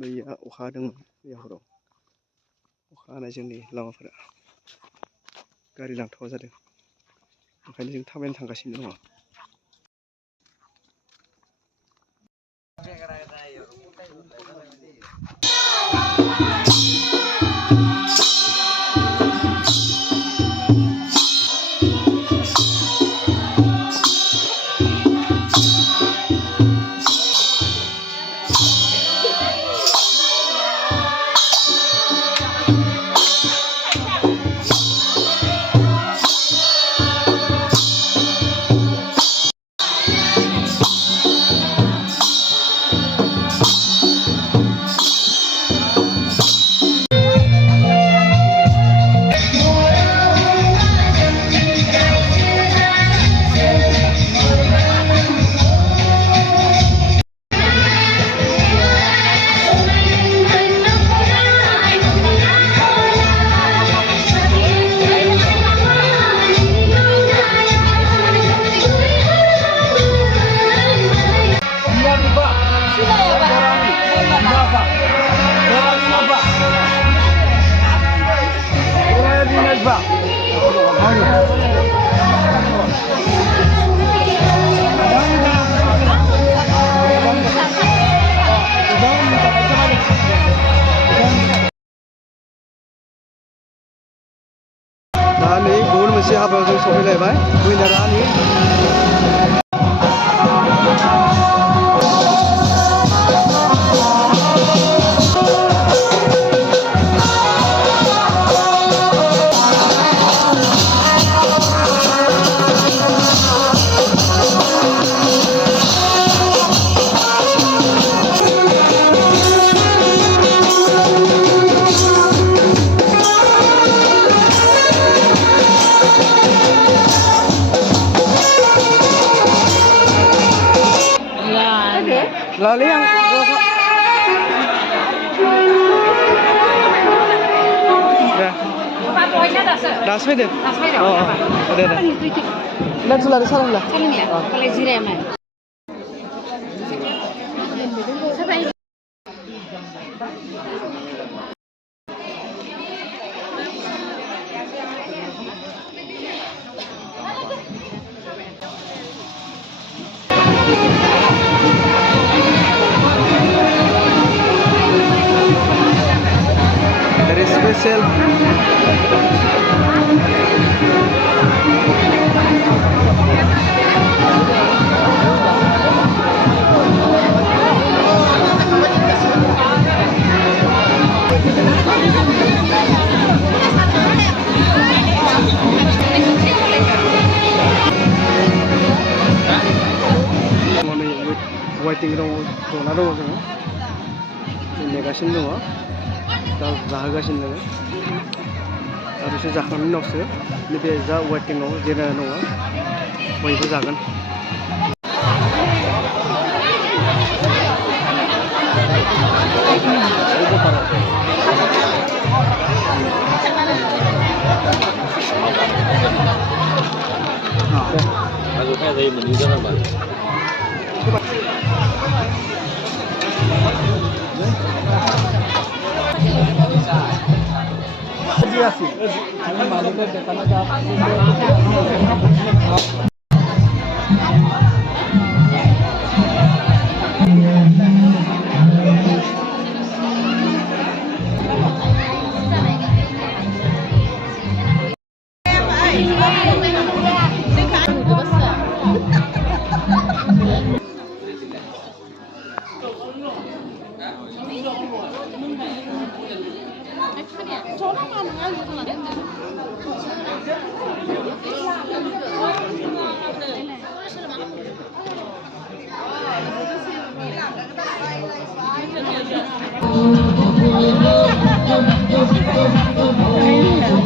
मैया अखा हादोंमोन मैया हराव अखा हानायजों नै लामाफोरा गारि लांथावा जादों ओंखायनो जों थाबायना थांगासिनो दङ। दा नै गुबुन मोनसे हाबायाव जों सफैलायबाय मैनारानि Lali yang daso fayda. Oh, ada. Nak lari salam lah. Salam ya. Kalau zira mana? Dari spesial waiting dong जना दङ जोङो नेगासिनो दङ दा जाहोगासिनो दङ दा बिसोर जाखांनायनि उनावसो नैबे जा वेटिंआव जिरायना दङ बयबो जागोन। Aku kayak dari menunjuk apa? Thank you.